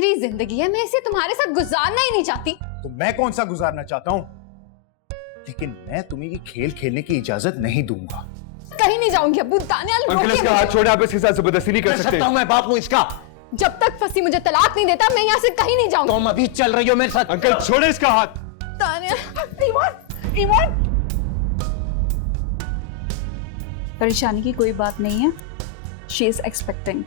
मेरी जिंदगी है, मैं इसे तुम्हारे साथ गुजारना ही नहीं चाहती। तो मैं कौन सा गुजारना चाहता हूँ, लेकिन मैं तुम्हें ये खेल खेलने की इजाजत नहीं दूंगा। कहीं नहीं जाऊंगी अब्बू। दानियाल अंकल इसका हाथ छोड़े, आप इसके साथ जबरदस्ती नहीं कर सकते। सकता हूँ, मैं बाप हूँ इसका। जब तक फसी मुझे तलाक नहीं देता मैं यहाँ से कहीं नहीं जाऊंगी। तुम अभी चल रही हो मेरे साथ। अंकल छोड़े इसका हाथ। दानियाल, ईमान, परेशानी की कोई बात नहीं है। She is expecting.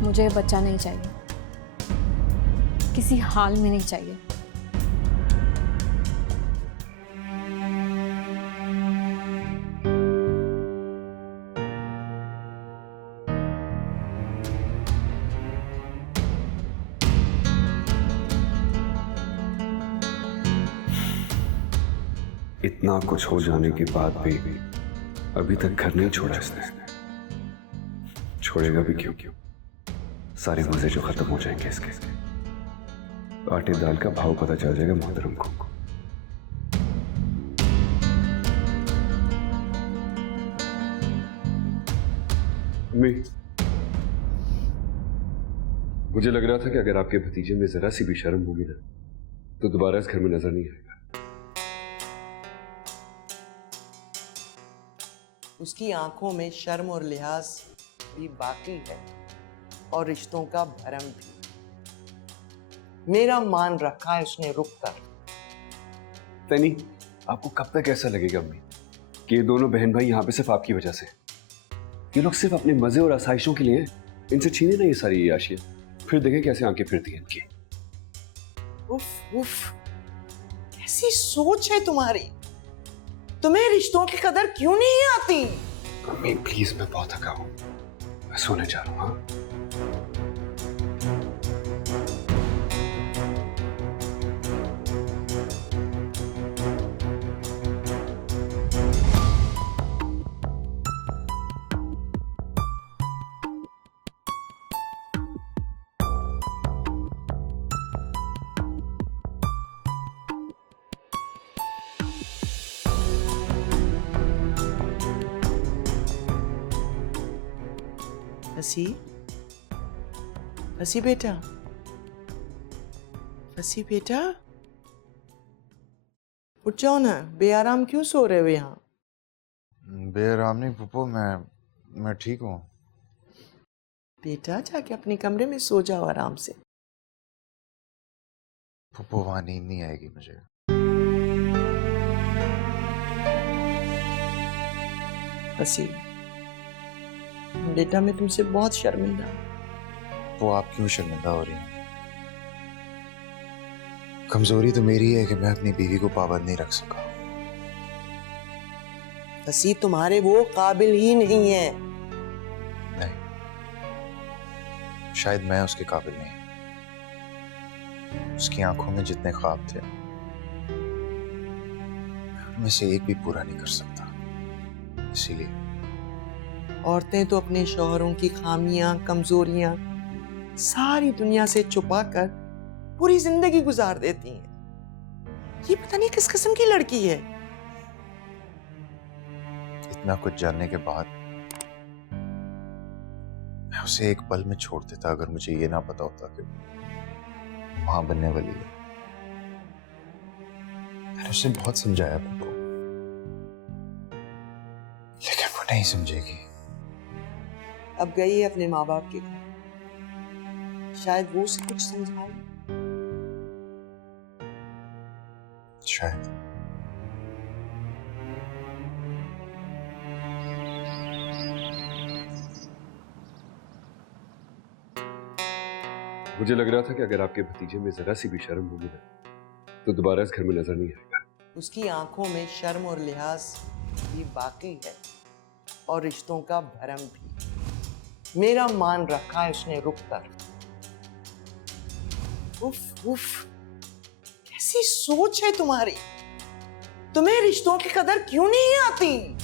मुझे बच्चा नहीं चाहिए, किसी हाल में नहीं चाहिए। इतना कुछ हो जाने के बाद भी अभी तक घर नहीं छोड़ा इसने। छोड़ेगा भी क्यों? सारे मजे जो खत्म हो जाएंगे इसके। आटे दाल का भाव पता चल जाएगा मोहतरम को। अम्मी, मुझे लग रहा था कि अगर आपके भतीजे में जरा सी भी शर्म होगी ना तो दोबारा इस घर में नजर नहीं आएगा। उसकी आंखों में शर्म और लिहाज भी बाकी है और रिश्तों का भरम भी। मेरा मान रखा है उसने रुक कर। तनी, आपको कब तक ऐसा लगेगा अम्मी कि ये दोनों बहन भाई यहाँ पे सिर्फ आपकी वजह से? ये लोग सिर्फ अपने मजे और आसाइशों के लिए इनसे छीने ना ये सारी आशियां, फिर देखें कैसे आंखें फिरती हैं इनकी। उफ उफ, कैसी सोच है तुम्हारी? तुम्हें रिश्तों की कदर क्यों नहीं आती? अम्मी प्लीज, मैं बहुत थका हूं, मैं सोने जा रहा हूं। हाँ, फसी, फसी बेटा, फसी बेटा, उठ जाओ ना। बेआराम क्यों सो रहे हो यहाँ? बेआराम नहीं पप्पू, मैं ठीक हूँ। बेटा जाके अपने कमरे में सो जाओ आराम से। पप्पू वहाँ नींद नहीं आएगी मुझे। फसी बेटा, मैं तुमसे बहुत शर्मिंदा हूं। वो आप क्यों शर्मिंदा हो रही हैं? कमजोरी तो मेरी है कि मैं अपनी बीवी को पाबंद नहीं रख सका। फसी तुम्हारे वो काबिल ही नहीं है। नहीं, शायद मैं उसके काबिल नहीं। उसकी आंखों में जितने ख्वाब थे मैं से एक भी पूरा नहीं कर सकता। इसीलिए औरतें तो अपने शौहरों की खामियां, कमजोरियां सारी दुनिया से छुपा कर पूरी जिंदगी गुजार देती हैं। ये पता नहीं किस किस्म की लड़की है। इतना कुछ जानने के बाद मैं उसे एक पल में छोड़ देता अगर मुझे ये ना पता होता कि मां बनने वाली है। मैंने उसे बहुत समझाया पप्पू, लेकिन वो नहीं समझेगी। अब गई है अपने माँ बाप के घर, शायद वो उसे कुछ समझाए। शायद। मुझे लग रहा था कि अगर आपके भतीजे में जरा सी भी शर्म होगी ना तो दोबारा इस घर में नजर नहीं आएगा। उसकी आंखों में शर्म और लिहाज भी बाकी है और रिश्तों का भरम भी। मेरा मान रखा है उसने रुक कर। उफ उफ, कैसी सोच है तुम्हारी? तुम्हें रिश्तों की कदर क्यों नहीं आती?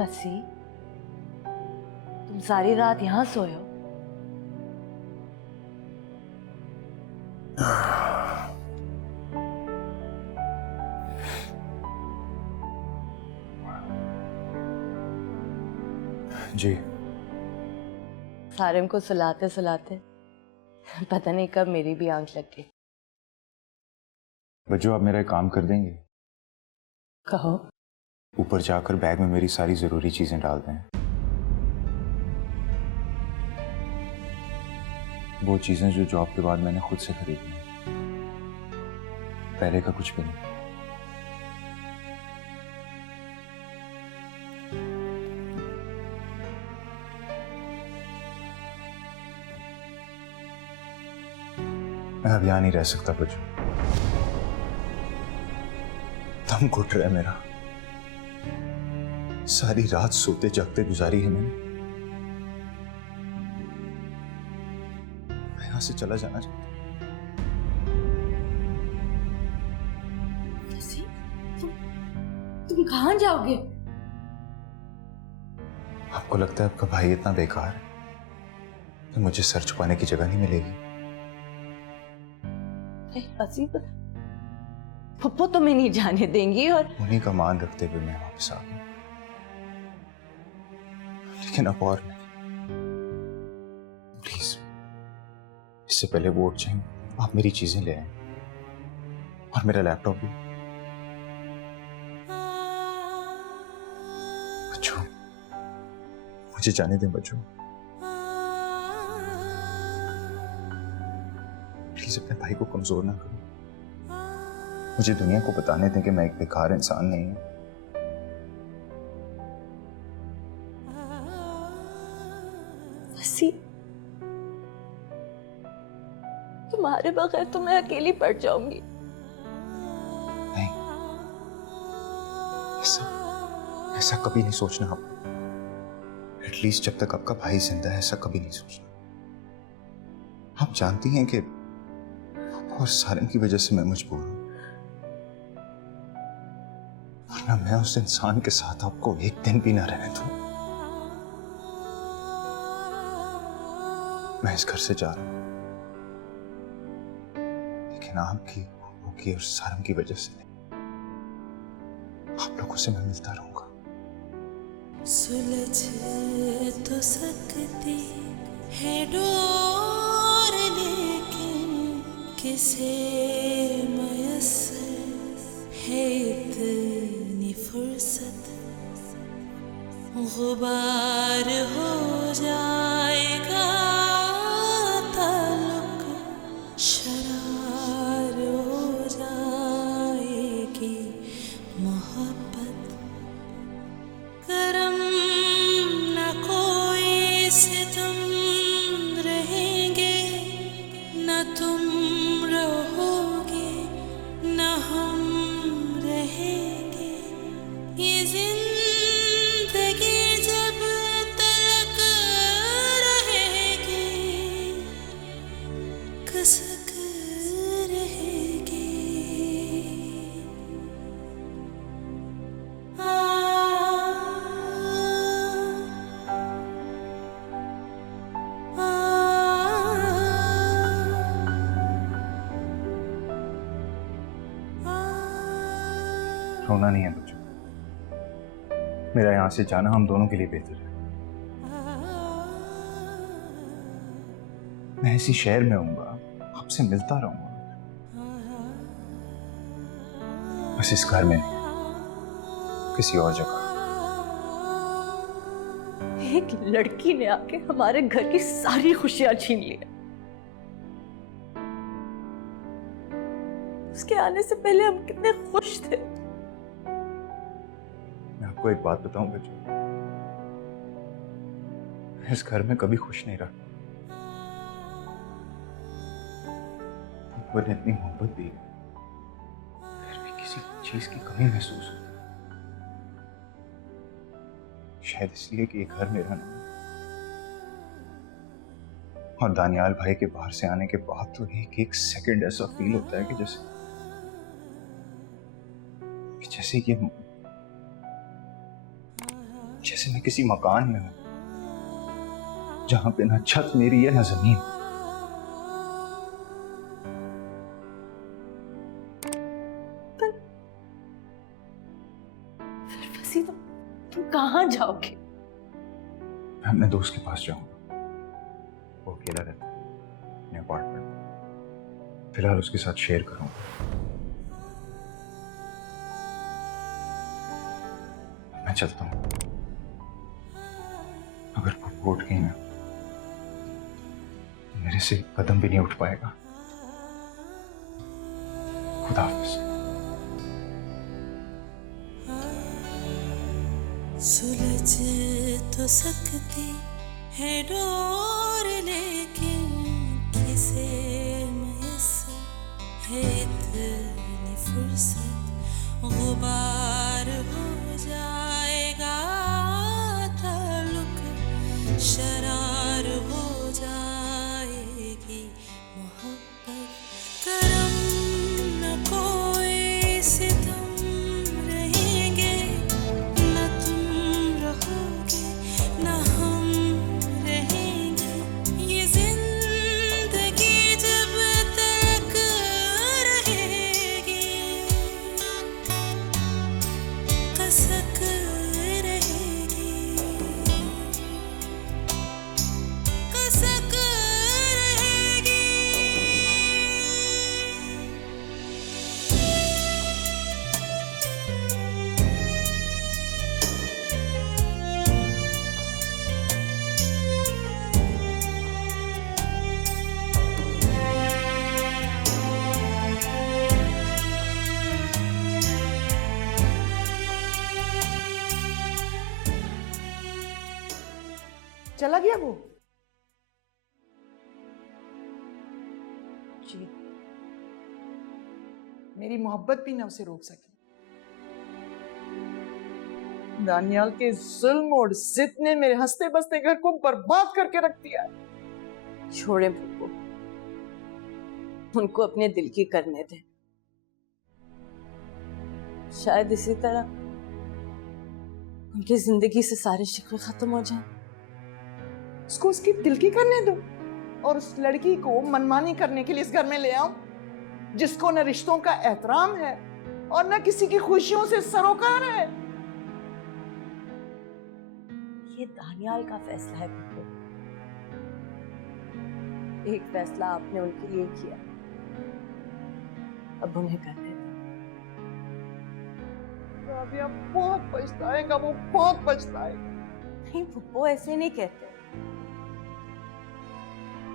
फसी, तुम सारी रात यहाँ सोए हो? जी। सारिम को सुलाते सुलाते पता नहीं कब मेरी भी आंख लग गई। बच्चों, आप मेरा एक काम कर देंगे? कहो। ऊपर जाकर बैग में मेरी सारी जरूरी चीजें डाल दें। वो चीजें जो जॉब के बाद मैंने खुद से खरीदी, पहले का कुछ भी नहीं। मैं अब यहां नहीं रह सकता बच्चों। दम घुट रहा है मेरा। सारी रात सोते जागते गुजारी है मैंने। मैं यहां से चला जाना चाहता हूं। तुम कहाँ जाओगे? आपको लगता है आपका भाई इतना बेकार है कि मुझे सर छुपाने की जगह नहीं मिलेगी? पप्पू तुम्हें नहीं जाने देंगी और उन्हीं का मान रखते हुए मैं वापस आ गया, लेकिन अब और नहीं। प्लीज, इससे पहले वो उठ जाएंगे, आप मेरी चीजें ले आए और मेरा लैपटॉप भी। बच्चों, मुझे जाने दें बच्चों। प्लीज अपने भाई को कमजोर ना करो। मुझे दुनिया को बताने दें कि मैं एक बेकार इंसान नहीं हूं। फसी, तुम्हारे बगैर तो मैं अकेली पड़ जाऊंगी। नहीं, ऐसा कभी नहीं सोचना आपको। एटलीस्ट जब तक आपका भाई जिंदा है, ऐसा कभी नहीं सोचना। आप जानती हैं कि और सारिम की वजह से मैं मजबूर हूं, वरना मैं उस इंसान के साथ आपको एक दिन भी ना रहने दूं। मैं इस घर से जा रहा हूं, लेकिन आपकी और सारिम की वजह से नहीं। आप लोगों से मैं मिलता रहूंगा। सुलझ तो सकती है डोर, लेकिन किसे मयस्सर है इतनी फुर्सत। गुबार हो जाएगा ताल्लुक, शरार हो जाएगी मोहब्बत। करम न कोई सितम रहेंगे, न तुम रहोगे न हम रहेंगे। ये जिंदगी जब तक रहेगी, कसक रहेगी। रोना नहीं है बच्चों। मेरा यहां से जाना हम दोनों के लिए बेहतर है। मैं इसी शहर में हूंगा, आपसे मिलता रहूंगा, बस इस घर में नहीं, किसी और जगह। एक लड़की ने आके हमारे घर की सारी खुशियां छीन ली। उसके आने से पहले हम कितने खुश थे। मैं आपको एक बात बताऊं बच्चों, इस घर में कभी खुश नहीं रहा। ऊपर ने इतनी मोहब्बत दी, फिर भी किसी चीज की कमी महसूस होती। शायद इसलिए कि ये घर मेरा नहीं। और दानियाल भाई के बाहर से आने के बाद तो एक एक सेकंड ऐसा फील होता है कि जैसे जैसे मैं किसी मकान में हूं जहां पे ना छत मेरी है ना जमीन। फिर वसीम तुम कहाँ जाओगे? मैं अपने दोस्त के पास जाऊंगा। वो अकेला रहता है अपने अपार्टमेंट में। फिलहाल उसके साथ शेयर करूंगा। मैं चलता हूं। अगर वो उठ गई ना तो मेरे से एक कदम भी नहीं उठ पाएगा। खुदा हाफिज। सुलझ तो सकती है डोर लेकिन किसे मैसर है इतनी फुर्सत। गुबार हो जाएगा ताल्लुक, शरार हो जाएगी मोहब्बत। करम न कोई सितम रहेंगे, न तुम रहोगे न हम रहेंगे। ये जिंदगी जब तक रहेगी कसक रहेगी, कसक रहेगी। चला गया वो? जी, मेरी मोहब्बत भी ना उसे रोक सकी। दानियाल के जुल्म और जिद ने मेरे हंसते बसते घर को बर्बाद करके रख दिया। छोड़े बुब्बू, उनको अपने दिल की करने दे। शायद इसी तरह उनकी जिंदगी से सारे शिकवे खत्म हो जाएं। उसको उसकी दिल की करने दो और उस लड़की को मनमानी करने के लिए इस घर में ले आऊं जिसको न रिश्तों का एहतराम है और न किसी की खुशियों से सरोकार है। ये दानियाल का फैसला है बुब्बू। एक फैसला आपने उनके लिए किया, अब उन्हें करने दो। राबिया बहुत पछताएगा, वो बहुत पछताएगा। नहीं बुब्बू, ऐसे नहीं कहते।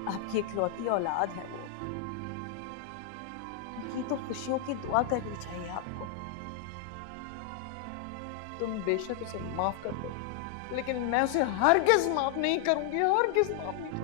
आपकी इकलौती औलाद है वो, उनकी तो खुशियों की दुआ करनी चाहिए आपको। तुम बेशक उसे माफ कर दो, लेकिन मैं उसे हरगिज माफ नहीं करूंगी, हरगिज माफ नहीं करूंगी।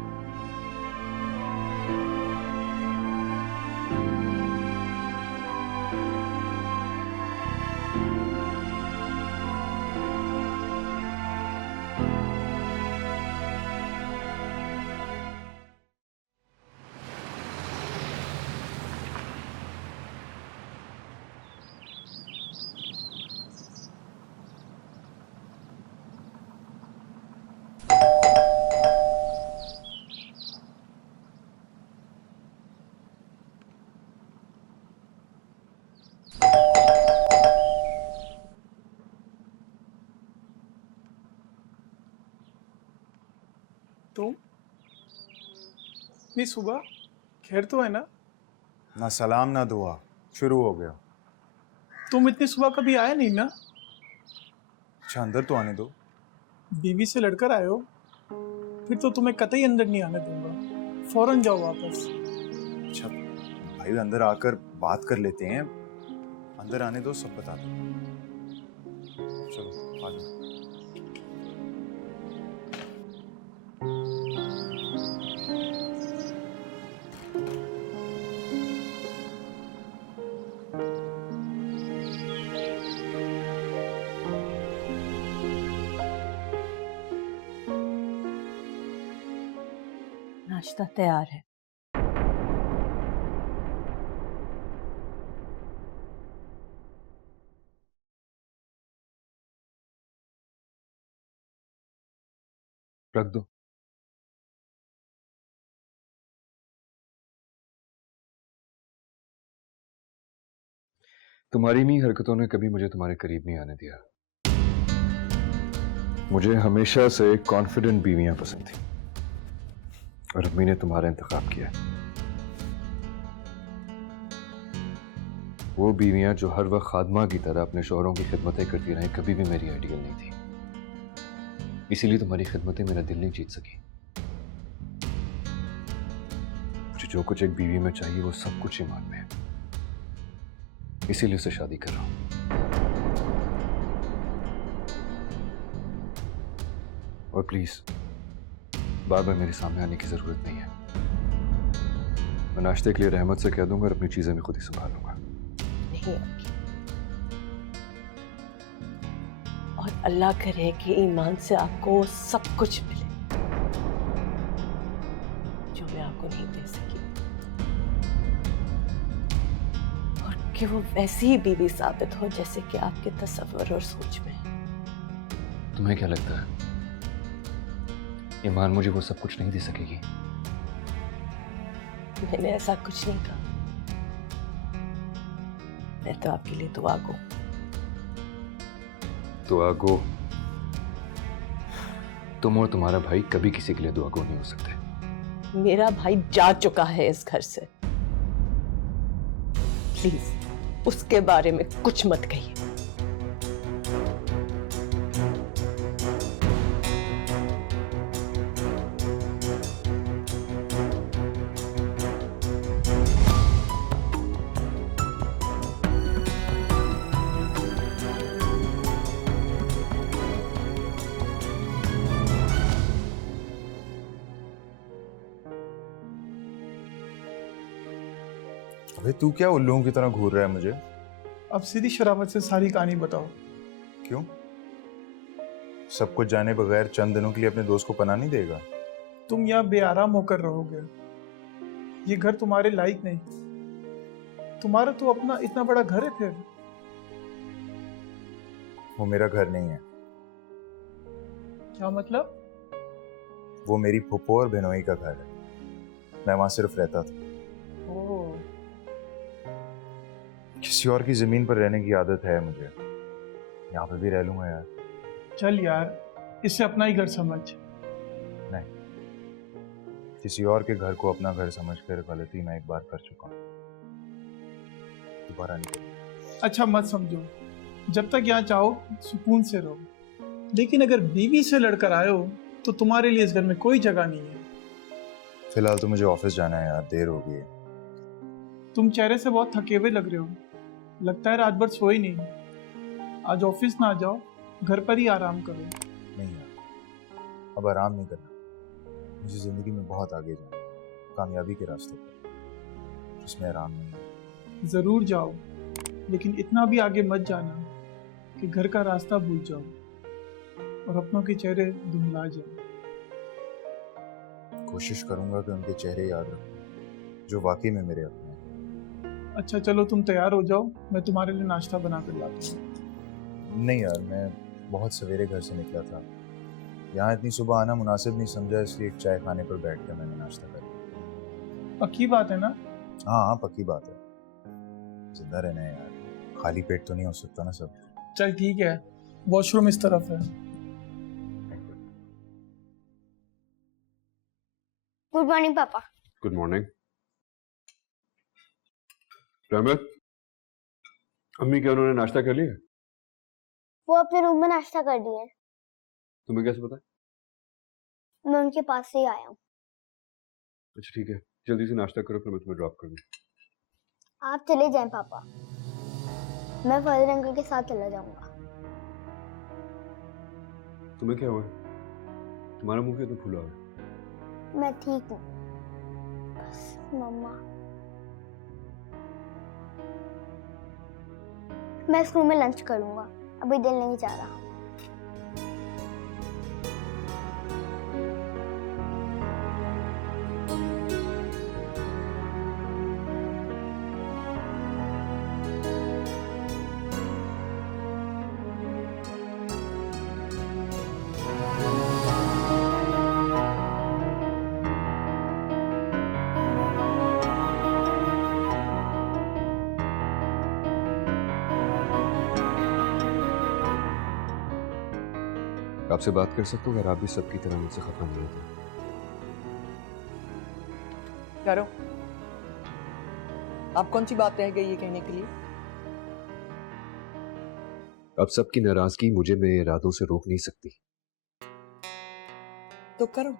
तुम इतनी सुबह? खैर तो है ना? ना सलाम ना दुआ, शुरू हो गया। तुम इतनी सुबह कभी आए नहीं ना? अच्छा अंदर तो आने दो। बीवी से लड़कर आए हो? फिर तो तुम्हें कतई अंदर नहीं आने दूंगा। फौरन जाओ वापस। अच्छा भाई अंदर आकर बात कर लेते हैं। अंदर आने दो, सब बता दो। चलो आ जाओ। नाश्ता तैयार है। रख दो। तुम्हारी इन्हीं हरकतों ने कभी मुझे तुम्हारे करीब नहीं आने दिया। मुझे हमेशा से कॉन्फिडेंट बीवियां पसंद थी और अम्मी ने तुम्हारा इंतखाब किया। वो बीवियां जो हर वक्त खादमा की तरह अपने शौहरों की खिदमतें करती रहें कभी भी मेरी आइडियल नहीं थी। इसीलिए तुम्हारी खिदमतें मेरा दिल नहीं जीत सकी। मुझे जो कुछ एक बीवी में चाहिए वो सब कुछ ईमान में है, इसीलिए उससे शादी कर रहा हूं। और प्लीज बार बार मेरे सामने आने की जरूरत नहीं है। मैं नाश्ते के लिए रहमत से कह दूंगा और अपनी चीजें भी खुद ही संभाल लूंगा। नहीं आएगी। और अल्लाह करे कि ईमान से आपको वो सब कुछ मिले जो मैं आपको नहीं दे सकी, और कि वो वैसी ही बीवी साबित हो जैसे कि आपके तसव्वुर और सोच में है। तुम्हें क्या लगता है ईमान मुझे वो सब कुछ नहीं दे सकेगी? मैंने ऐसा कुछ नहीं कहा। मैं तो आपके लिए दुआ गो। दुआ गो? तुम और तुम्हारा भाई कभी किसी के लिए दुआ गो नहीं हो सकते। मेरा भाई जा चुका है इस घर से। प्लीज उसके बारे में कुछ मत कहिए। अबे तू क्या उल्लुओं की तरह घूर रहा है मुझे? अब सीधी शराफत से सारी कहानी बताओ। क्यों? सब कुछ जाने बगैर चंद दिनों के लिए अपने दोस्त को पनाह नहीं देगा? तुम यहाँ बेआराम होकर रहोगे। ये घर तुम्हारे लायक नहीं। तुम्हारा तो अपना इतना बड़ा घर है। फिर वो मेरा घर नहीं है। क्या मतलब? वो मेरी फूफो और बहनोई का घर है। मैं वहां सिर्फ रहता था। ओह, किसी और की जमीन पर रहने की आदत है मुझे। यहाँ पे भी रह लूंगा यार। चल यार, इससे अपना ही घर समझ। नहीं, किसी और के घर को अपना घर समझकर गलती मैं एक बार कर चुका हूँ, दोबारा नहीं करूंगा। अच्छा मत समझो। जब तक यहाँ चाहो सुकून से रहो, लेकिन अगर बीवी से लड़कर आए हो तो तुम्हारे लिए इस घर में कोई जगह नहीं है। फिलहाल तो मुझे ऑफिस जाना है यार, देर हो गई है। तुम चेहरे से बहुत थके हुए लग रहे हो। लगता है रात भर सोए नहीं। आज ऑफिस ना जाओ, घर पर ही आराम करो। नहीं यार, अब आराम नहीं करना। मुझे जिंदगी में बहुत आगे जाना है, कामयाबी के रास्ते पर, उसमें आराम नहीं है। जरूर जाओ, लेकिन इतना भी आगे मत जाना कि घर का रास्ता भूल जाओ और अपनों के चेहरे धुंधला जाए। कोशिश करूंगा कि उनके चेहरे याद रखूं जो वाकई में मेरे अपने हैं। अच्छा चलो, तुम तैयार हो जाओ, मैं तुम्हारे लिए नाश्ता बना कर लाता हूँ। नहीं यार, मैं बहुत सवेरे घर से निकला था। यहाँ इतनी सुबह आना मुनासिब नहीं समझा, इसलिए एक चाय खाने पर बैठ कर मैंने नाश्ता कर लिया। पक्की बात है ना? हाँ हाँ, पक्की बात है। जिंदा रहना है यार, खाली पेट तो नहीं हो सकता ना सब। चल ठीक है, वॉशरूम इस तरफ है। गुड मॉर्निंग पापा। Good morning. रहमत, अम्मी क्या उन्होंने नाश्ता कर लिया? वो अपने रूम में नाश्ता कर दिए। तुम्हें कैसे पता? मैं उनके पास से ही आया हूँ। अच्छा ठीक है, जल्दी से नाश्ता करो, फिर मैं तुम्हें ड्रॉप कर दूँ। आप चले जाएं पापा, मैं फजल अंकल के साथ चला जाऊंगा। तुम्हें क्या हुआ? तुम्हारा मुंह क्यों इतना फूला हुआ है? मैं ठीक हूँ, बस मम्मा। मैं स्कूल में लंच करूंगा, अभी दिल नहीं चाह रहा। आपसे बात कर सकता हूँ अगर आप भी सबकी तरह मुझसे खफा नहीं होते। करो, अब कौन सी बात रह गई ये कहने के लिए? अब सबकी नाराजगी मुझे मेरे इरादों से रोक नहीं सकती। तो करो,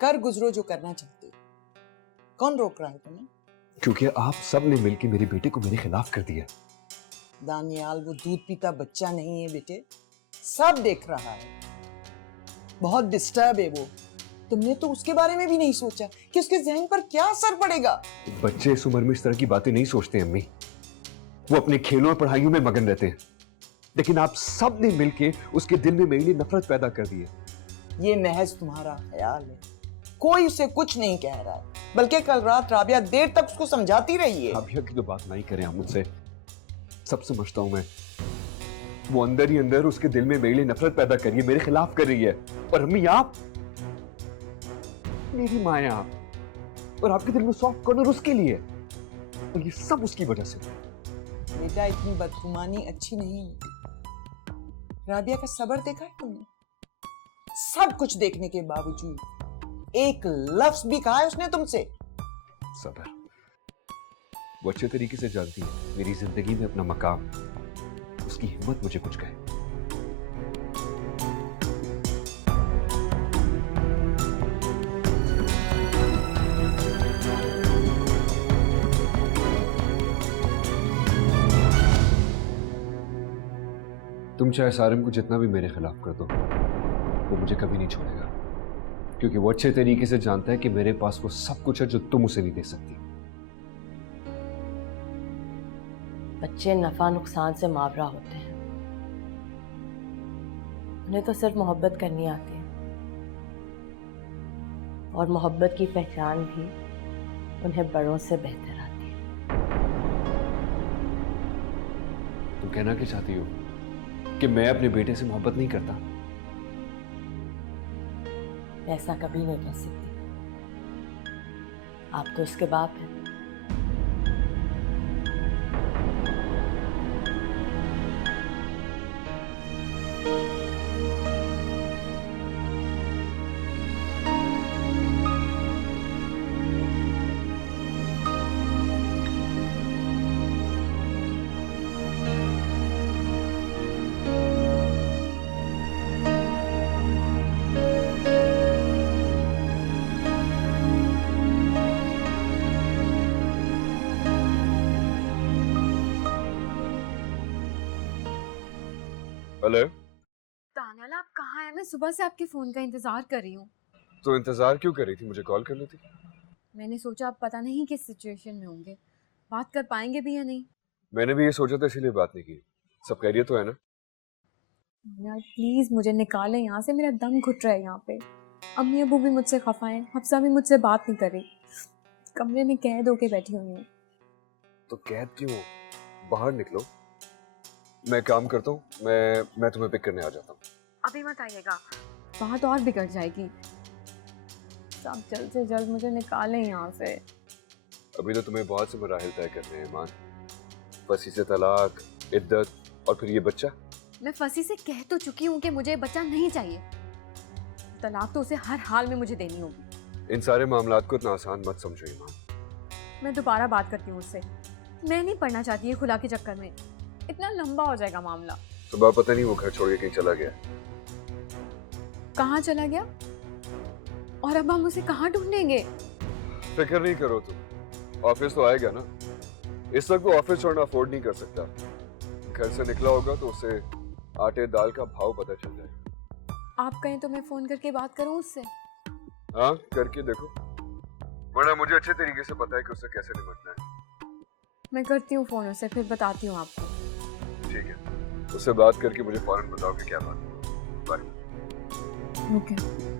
कर गुजरो जो करना चाहते हो। कौन रोक रहा है तुम्हें? क्योंकि आप सब ने मिलकर मेरे बेटे को मेरे खिलाफ कर दिया। दानियाल वो दूध पीता बच्चा नहीं है बेटे, सब देख रहा है, बहुत डिस्टर्ब है वो। तुमने तो उसके बारे में भी नहीं सोचा कि उसके जहन पर क्या असर पड़ेगा। बच्चे इस उम्र में इस तरह की बातें नहीं सोचते अम्मी, वो अपने खेलों और पढ़ाइयों में मगन रहते हैं। लेकिन आप सब ने मिलके उसके दिल में मेरे लिए नफरत पैदा कर दी है। ये महज तुम्हारा ख्याल है, कोई उसे कुछ नहीं कह रहा है, बल्कि कल रात राबिया देर तक उसको समझाती रही है। राबिया की तो बात नहीं करें आप मुझसे, सब समझता हूं मैं। वो अंदर ही अंदर उसके दिल में मेरे लिए नफरत पैदा कर रही है, मेरे खिलाफ कर रही है। और अम्मी आप मेरी माँ हैं आप, और आपके दिल में सॉफ्ट कॉर्नर उसके लिए, और ये सब उसकी वजह से। बेटा इतनी बदगुमानी अच्छी नहीं है। राबिया का सब्र देखा है तुमने? सब कुछ देखने के बावजूद एक लफ्ज भी कहा है उसने तुमसे? सब्र, वो अच्छे तरीके से जानती है मेरी जिंदगी में अपना मकाम, उसकी हिम्मत मुझे कुछ कहे। तुम चाहे सारिम को जितना भी मेरे खिलाफ कर दो, वो मुझे कभी नहीं छोड़ेगा, क्योंकि वो अच्छे तरीके से जानता है कि मेरे पास वो सब कुछ है जो तुम उसे नहीं दे सकती। बच्चे नफा नुकसान से मावरा होते हैं, उन्हें तो सिर्फ मोहब्बत करनी आती है, और मोहब्बत की पहचान भी उन्हें बड़ों से बेहतर आती है। तुम कहना क्या चाहती हो कि मैं अपने बेटे से मोहब्बत नहीं करता? मैं ऐसा कभी नहीं कह सकती, आप तो उसके बाप हैं। हेलो दानियाल, आप कहाँ हैं? मैं सुबह से आपके फोन का इंतजार कर रही हूँ। तो इंतजार क्यों कर रही थी? मुझे कॉल कर लेती। मैंने सोचा आप पता नहीं किस सिचुएशन में होंगे, बात कर पाएंगे भी या नहीं। मैंने भी ये सोचा था, इसीलिए बात नहीं की। सब खैरियत तो है ना? यार प्लीज मुझे निकालें यहाँ से, मेरा दम घुट रहा है यहाँ पे। अम्मी अबू भी मुझसे खफा हैं, हफ्सा भी मुझसे बात नहीं कर रही, कमरे में कैद होके बैठी हुई हूँ। तो कैद क्यों? बाहर निकलो, मैं काम करता हूँ, मैं तुम्हें पिक करने आ जाता हूँ। अभी मत आइएगा, बात और बिगड़ जाएगी। सब जल्द से जल्द मुझे निकालें यहाँ से। अभी तो तुम्हें बहुत से मराहिल तय करने हैं ईमान, फंसी से तलाक, इद्दत और फिर ये बच्चा। मैं फंसी से कह तो चुकी हूँ कि मुझे बच्चा नहीं चाहिए, तलाक तो उसे हर हाल में मुझे देनी होगी। इन सारे मामलात को इतना आसान मत समझो ईमान। मैं दोबारा बात करती हूँ उससे, मैं नहीं पढ़ना चाहती है खुला के चक्कर में, इतना लंबा हो जाएगा मामला। सुबह पता नहीं वो घर छोड़ के कहीं चला गया। कहाँ चला गया? और अब हम उसे कहाँ ढूंढेंगे? फिक्र नहीं करो तुम, ऑफिस तो आएगा ना। इस वक्त वो ऑफिस छोड़ना अफोर्ड नहीं कर सकता। घर से निकला होगा तो उसे आटे दाल का भाव पता चल जाएगा। आप कहें तो मैं फोन करके बात करूं उससे? हाँ करके देखो, वरना मुझे अच्छे तरीके से पता है कि उसे कैसे निपटना है। मैं करती हूँ फोन उससे, फिर बताती हूँ आपको। ठीक है, उससे बात करके मुझे फौरन बताओ कि क्या बात है। बाय। ओके।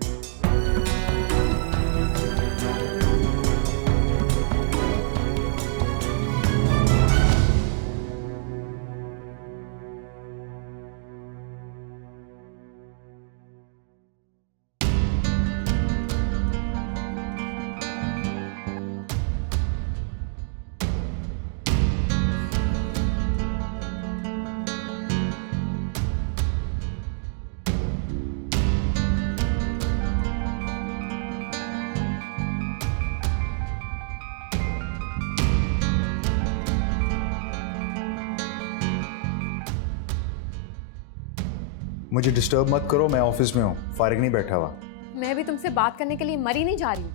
मुझे डिस्टर्ब मत करो, मैं ऑफिस में हूँ, फारिग नहीं बैठा हुआ। मैं भी तुमसे बात करने के लिए मरी नहीं जा रही हूँ।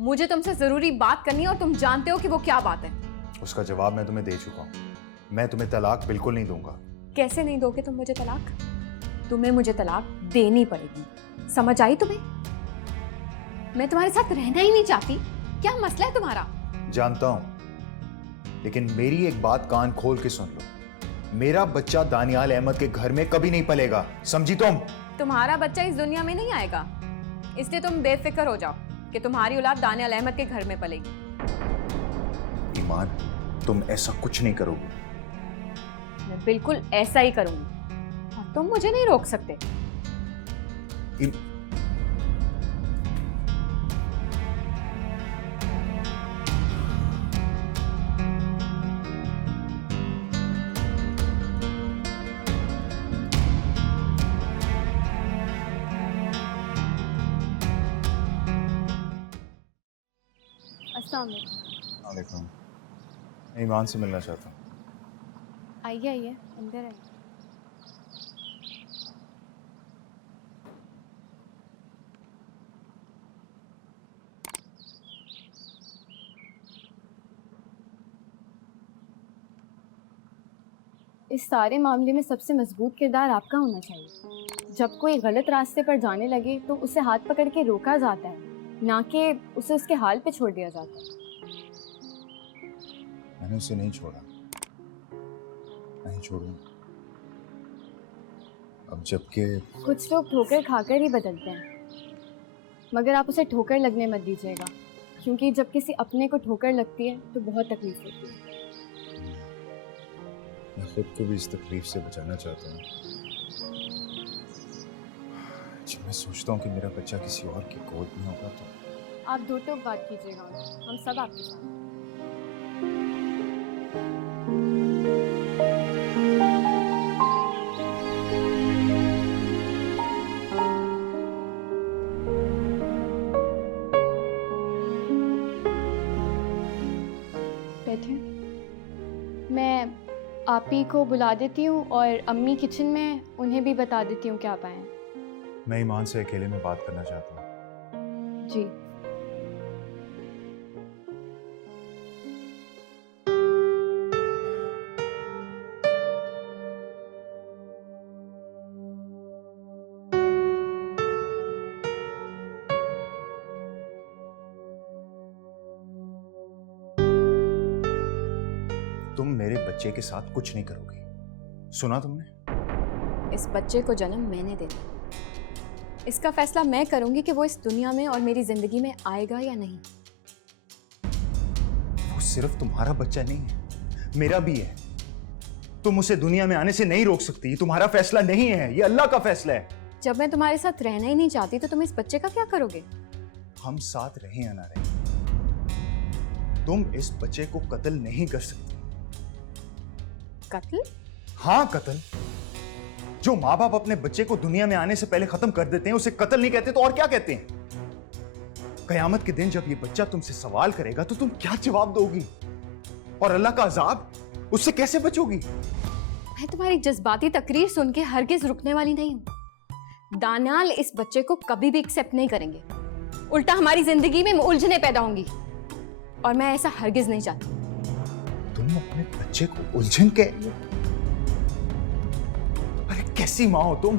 मुझे तुमसे जरूरी बात करनी है और तुम जानते हो कि वो क्या बात है। उसका जवाब मैं तुम्हें दे चुका हूँ। मैं तुम्हें तलाक बिल्कुल नहीं दूंगा। कैसे नहीं दोगे तुम मुझे तलाक? तुम्हें मुझे तलाक देनी पड़ेगी, समझ आई तुम्हें? मैं तुम्हारे साथ रहना ही नहीं चाहती। क्या मसला है तुम्हारा? जानता हूं, लेकिन मेरी एक बात कान खोल के सुन लो। मेरा बच्चा दानियाल अहमद के घर में कभी नहीं पलेगा, समझी तुम? तुम्हारा बच्चा इस दुनिया में नहीं आएगा, इसलिए तुम बेफिक्र हो जाओ कि तुम्हारी औलाद दानियाल अहमद के घर में पलेगी। ईमान, तुम ऐसा कुछ नहीं करोगे। मैं बिल्कुल ऐसा ही करूंगी और तुम मुझे नहीं रोक सकते। अस्सलाम वालेकुम। मैं ईमान से मिलना चाहता हूँ। आइए आइए, अंदर आइए। इस सारे मामले में सबसे मजबूत किरदार आपका होना चाहिए। जब कोई गलत रास्ते पर जाने लगे तो उसे हाथ पकड़ के रोका जाता है, ना कि उसे उसके हाल पे छोड़ दिया जाता है। मैंने उसे नहीं छोड़ा, नहीं छोड़ूंगा। अब जबकि कुछ लोग ठोकर खाकर ही बदलते हैं, मगर आप उसे ठोकर लगने मत दीजिएगा, क्योंकि जब किसी अपने को ठोकर लगती है तो बहुत तकलीफ होती है। मैं खुद को भी इस तकलीफ से बचाना चाहता हूँ। जब मैं सोचता हूँ कि मेरा बच्चा किसी और की गोद में होगा तो आप दो टोक बात कीजिएगा, हम सब आपके साथ। बैठे, मैं आप ही को बुला देती हूँ और अम्मी किचन में, उन्हें भी बता देती हूँ कि आप आए हैं। मैं ईमान से अकेले में बात करना चाहता हूँ। जी। तुम मेरे बच्चे के साथ कुछ नहीं करोगी, सुना तुमने? इस बच्चे को जन्म मैंने देना, इसका फैसला मैं करूंगी कि वो इस दुनिया में और मेरी जिंदगी में आएगा या नहीं। वो सिर्फ तुम्हारा बच्चा नहीं है, मेरा भी है। तुम उसे दुनिया में आने से नहीं रोक सकती, ये तुम्हारा फैसला नहीं है, ये अल्लाह का फैसला है। जब मैं तुम्हारे साथ रहना ही नहीं चाहती तो तुम इस बच्चे का क्या करोगे? हम साथ रहें या ना रहें, तुम इस बच्चे को कत्ल नहीं कर सकती। कत्ल? हाँ, कत्ल। जो माँ बाप अपने बच्चे को दुनिया में आने से पहले खत्म कर देते हैं उसे कत्ल नहीं कहते तो और क्या कहते हैं? कयामत के दिन जब ये बच्चा तुमसे सवाल करेगा तो तुम क्या जवाब दोगी? और अल्लाह का अजाब, उससे कैसे बचोगी? मैं तुम्हारी जज्बाती तकरीर सुन के हरगिज रुकने वाली नहीं हूं। दानियाल इस बच्चे को कभी भी एक्सेप्ट नहीं करेंगे, उल्टा हमारी जिंदगी में उलझने पैदा होंगी और मैं ऐसा हरगिज नहीं चाहती। तुम अपने बच्चे को उलझन कह रही हो? अरे कैसी माँ हो तुम?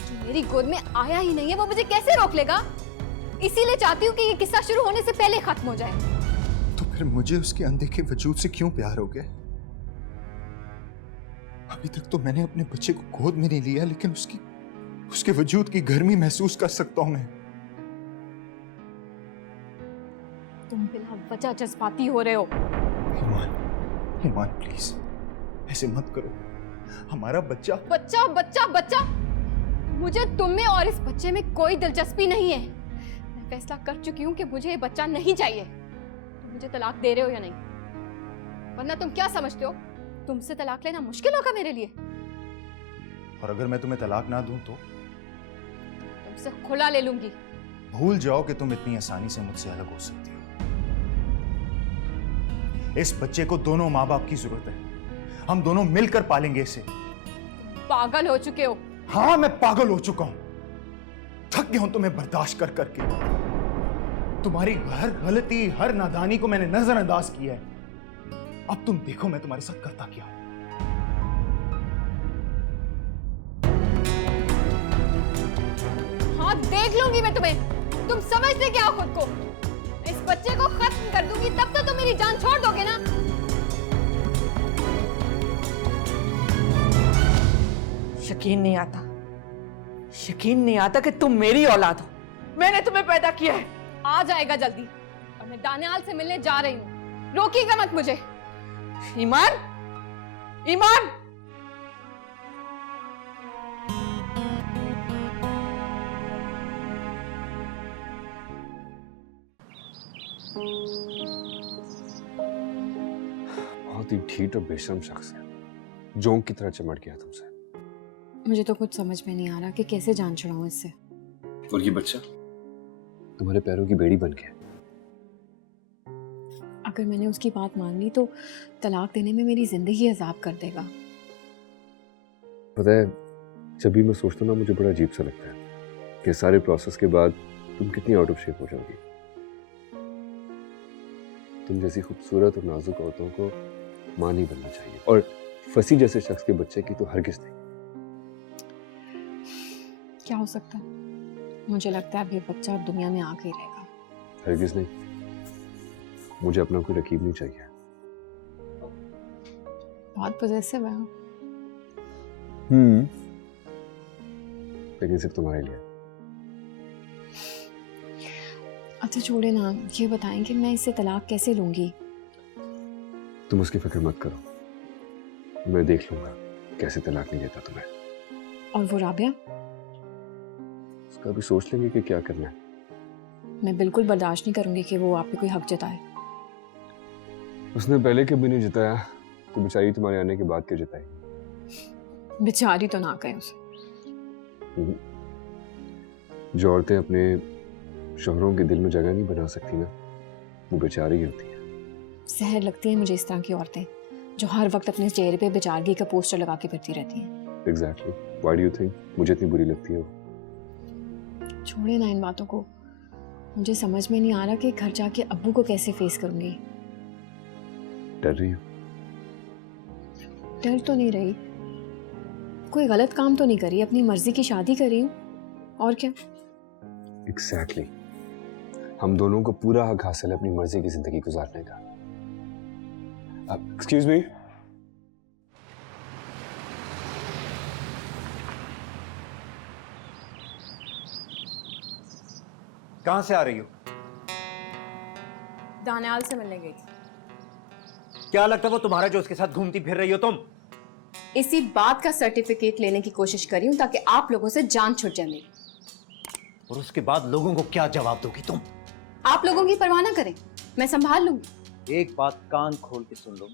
जो मेरी गोद में आया ही नहीं है वो मुझे कैसे रोक लेगा? इसीलिए चाहती हूँ कि ये किस्सा शुरू होने से पहले खत्म हो जाए। तो फिर मुझे उसके अनदेखे वजूद से क्यों प्यार हो गया? अभी तक तो मैंने अपने बच्चे को गोद में नहीं लिया, लेकिन उसके वजूद की गर्मी महसूस कर सकता हूं मैं। तुम बिना वजह जज्बाती हो रहे हो। ईमान प्लीज ऐसे मत करो, हमारा बच्चा। बच्चा बच्चा बच्चा, मुझे तुम में और इस बच्चे में कोई दिलचस्पी नहीं है। मैं फैसला कर चुकी हूँ कि मुझे ये बच्चा नहीं चाहिए। तुम मुझे तलाक दे रहे हो या नहीं? वरना तुम क्या समझते हो, तुमसे तलाक लेना मुश्किल होगा मेरे लिए? और अगर मैं तुम्हें तलाक ना दूं तो? तुमसे खुला ले लूंगी। भूल जाओ कि तुम इतनी आसानी से मुझसे अलग हो सकती हो। इस बच्चे को दोनों माँ बाप की जरूरत है, हम दोनों मिलकर पालेंगे इसे। पागल हो चुके हो। हाँ, मैं पागल हो चुका हूं। थक गया हूं तुम्हें बर्दाश्त कर करके। तुम्हारी हर गलती, हर नादानी को मैंने नजरअंदाज किया है। अब तुम देखो मैं तुम्हारे साथ करता क्या हूं। हाँ, देख लूंगी मैं तुम्हें। तुम समझते क्या हो खुद को? इस बच्चे को खत्म कर दूंगी, तब तो तुम मेरी जान छोड़ दोगे ना। यकीन नहीं आता, यकीन नहीं आता कि तुम मेरी औलाद हो। मैंने तुम्हें पैदा किया है। आ जाएगा जल्दी, और मैं दानियाल से मिलने जा रही हूँ। रोकिएगा मत मुझे। ईमान, ईमान, बहुत ही ढीठ और बेशर्म शख्स है, जोंक की तरह चिमट गया तुमसे। मुझे तो कुछ समझ में नहीं आ रहा कि कैसे जान छुड़ाऊं इससे। और ये बच्चा तुम्हारे पैरों की बेड़ी बन गया। अगर मैंने उसकी बात मान ली तो तलाक देने में मेरी जिंदगी अजाब कर देगा। पता है, जब भी मैं सोचता हूँ ना, मुझे बड़ा अजीब सा लगता है कि सारे प्रोसेस के बाद तुम कितनी आउट ऑफ शेप हो जाओगी। तुम जैसी खूबसूरत और नाजुक औरतों को मां नहीं बनना चाहिए, और फसी जैसे शख्स के बच्चे की तो हरगिज नहीं। क्या हो सकता है? मुझे लगता है अब ये बच्चा दुनिया में आके ही रहेगा। हरगिज नहीं, मुझे अपना कोई रकीब नहीं चाहिए। बहुत पॉजेसिव है। लेकिन सिर्फ तुम्हारे लिए। अच्छा छोड़े ना, ये बताएं कि मैं इससे तलाक कैसे लूंगी? तुम उसकी फिक्र मत करो, मैं देख लूंगा कैसे तलाक नहीं देता तुम्हें। और वो राबिया? उसका भी सोच लेंगे कि क्या करना है। मैं बिल्कुल बर्दाश्त नहीं करूंगी कि वो आप पे कोई हक जताए। उसने पहले कभी नहीं जिताया, तो बेचारी तुम्हारे आने के बाद क्या जिताई? बेचारी तो ना कहे उसे। जो औरतें अपने शोहरों के दिल में जगह नहीं बना सकती ना, वो बेचारी ही होती है। सहर लगती है मुझे इस तरह की औरतें जो हर वक्त अपने चेहरे पे बेचारगी का पोस्टर लगा के फिरती रहती हैं। Exactly, why do you think मुझे इतनी बुरी लगती है वो? छोड़े ना इन बातों को। मुझे समझ में नहीं आ रहा कि घर जाके अब्बू को कैसे फेस करूंगी। डर रही हो? डर तो नहीं रही, कोई गलत काम तो नहीं करी, अपनी मर्जी की शादी करी हूँ, और क्या। एग्जैक्टली, हम दोनों को पूरा हक हासिल है अपनी मर्जी की जिंदगी गुजारने का। एक्सक्यूज मी, कहां से आ रही हो? दानियाल से मिलने गई थी। क्या लगता है वो तुम्हारा जो उसके साथ घूमती फिर रही हो तुम? इसी बात का सर्टिफिकेट लेने की कोशिश करी हूँ ताकि आप लोगों से जान छुट जाए मेरी। और उसके बाद लोगों को क्या जवाब दोगी तुम? आप लोगों की परवाह ना करें, मैं संभाल लूंगी। एक बात कान खोल के सुन लो,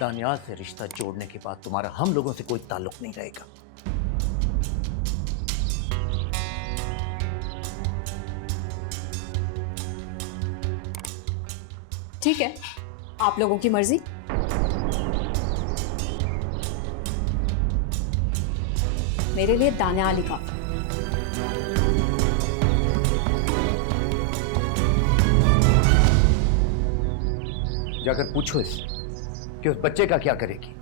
दानियाल से रिश्ता जोड़ने के बाद तुम्हारा हम लोगों से कोई ताल्लुक नहीं रहेगा। ठीक है, आप लोगों की मर्जी। मेरे लिए दानियाल ही काफी। जाकर पूछो इससे कि उस बच्चे का क्या करेगी।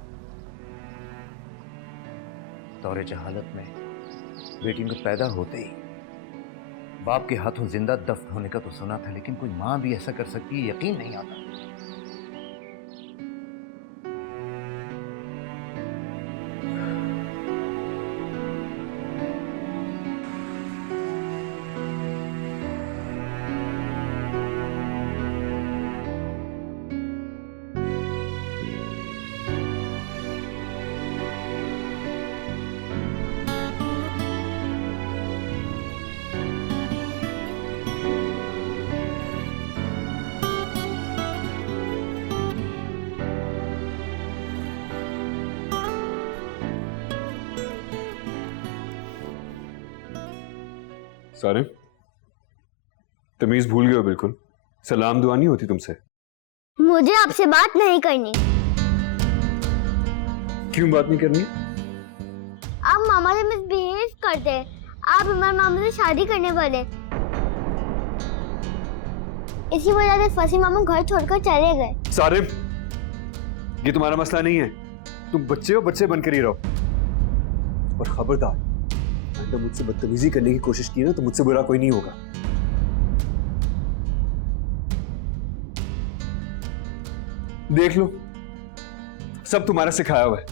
दौरे जहालत में बेटी को पैदा होते ही बाप के हाथों जिंदा दफन होने का तो सुना था, लेकिन कोई मां भी ऐसा कर सकती है, यकीन नहीं आता। सारे तमीज भूल गए हो बिल्कुल। सलाम दुआ नहीं होती तुमसे। मुझे आपसे बात नहीं करनी। क्यों बात नहीं करनी? आप मामा से मिसबिहेव करते हैं। आप हमारे मामा से शादी करने वाले, इसी वजह से फंसी मामा घर छोड़कर चले गए। सारिम, ये तुम्हारा मसला नहीं है। तुम बच्चे हो, बच्चे बनकर ही रहो। और खबरदार, अगर मुझसे बदतमीजी करने की कोशिश की ना तो मुझसे बुरा कोई नहीं होगा। देख लो, सब तुम्हारा सिखाया हुआ है,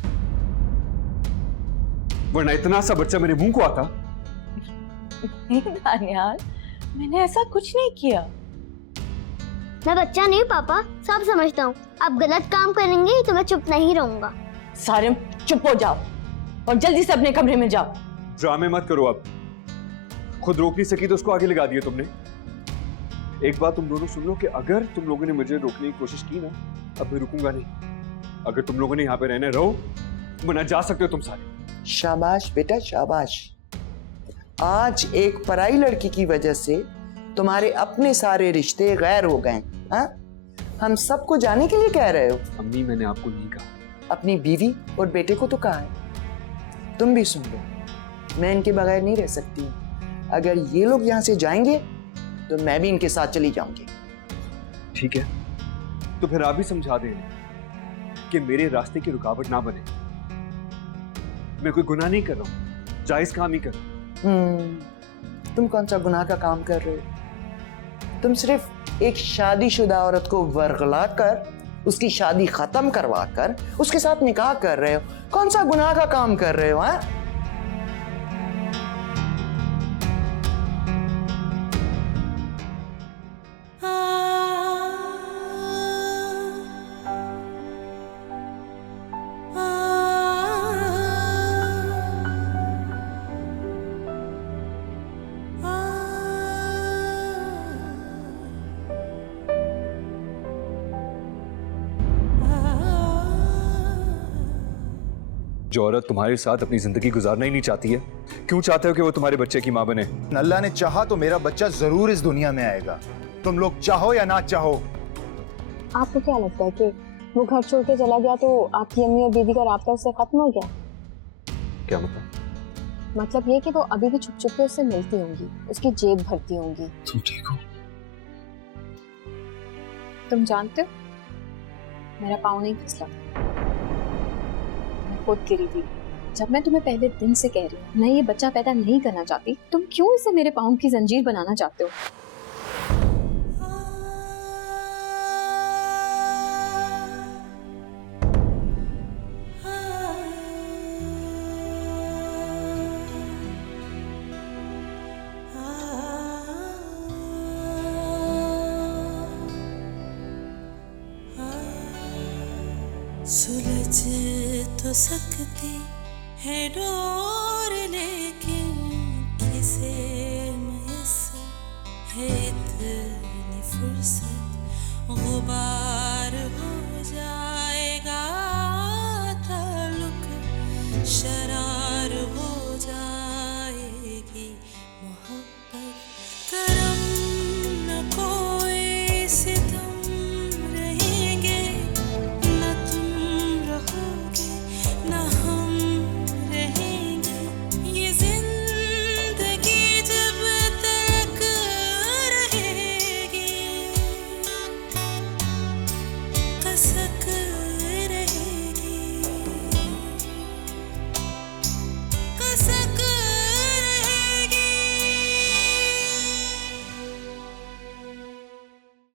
वरना इतना सा बच्चा मेरे मुंह को आता। नहीं दानियाल, मैंने ऐसा कुछ नहीं किया। मैं बच्चा नहीं पापा, सब समझता हूँ। आप गलत काम करेंगे तो मैं चुप नहीं रहूंगा। सारिम, चुप हो जाओ और जल्दी से अपने कमरे में जाओ। ड्रामे मत करो। अब खुद रोक नहीं सकी तो उसको आगे लगा दिया तुमने। एक बात तुम दोनों सुन लो कि अगर तुम लोगों ने मुझे रोकने की कोशिश की ना, अब मैं रुकूंगा नहीं। अगर तुम लोगों ने यहाँ पे रहने रहो, वरना जा सकते हो तुम सारे। शाबाश बेटा शाबाश। आज एक पराई लड़की की वजह से तुम्हारे अपने सारे रिश्ते गैर हो गए। हाँ, हम सबको जाने के लिए कह रहे हो? अम्मी, मैंने आपको नहीं कहा। अपनी बीवी और बेटे को तो कहा है। तुम भी सुन लो, मैं इनके बगैर नहीं रह सकती। अगर ये लोग यहाँ से जाएंगे तो मैं भी इनके साथ चली जाऊंगी। ठीक है, तो फिर आप भी समझा दें कि मेरे रास्ते की रुकावट ना बने। मैं कोई गुनाह नहीं कर रहा हूँ, जायज काम ही कर रहा हूँ। तुम कौन सा गुनाह का काम कर रहे हो? तुम सिर्फ एक शादीशुदा औरत को वर्गला कर, उसकी शादी खत्म करवा कर उसके साथ निकाह कर रहे हो। कौन सा गुनाह का काम कर रहे हो? हाँ, जो औरत तुम्हारे साथ अपनी जिंदगी गुजारना ही नहीं चाहती है, क्यों चाहते हो कि वो तुम्हारे बच्चे की मां बने? अल्लाह ने चाहा तो मेरा बच्चा जरूर इस दुनिया में आएगा, तुम लोग चाहो या ना चाहो। आपको क्या लगता है कि वो घर छोड़ के चला गया तो आपकी अम्मी और दीदी का राब्ता उससे खत्म हो गया? क्या मतलब? मतलब ये कि वो अभी भी छुप छुप के उससे मिलती होंगी, उसकी जेब भरती होंगी। तुम ठीक हो? तुम जानते हो, मेरा पाँव नहीं फिसला, मैं खुद गिरी थी। जब मैं तुम्हें पहले दिन से कह रही हूँ मैं ये बच्चा पैदा नहीं करना चाहती, तुम क्यों इसे मेरे पाँव की जंजीर बनाना चाहते हो? सुलझ तो सकती है डोर, लेकिन किसे मुयस्सर है इतनी फुर्सत। गुबार हो जाएगा ताल्लुक, शरार हो जाएगी मोहब्बत। करम न कोई सितम रहेंगे, न तुम रहोगे न हम रहेंगे। ये जिंदगी जब तक रहेगी, कसक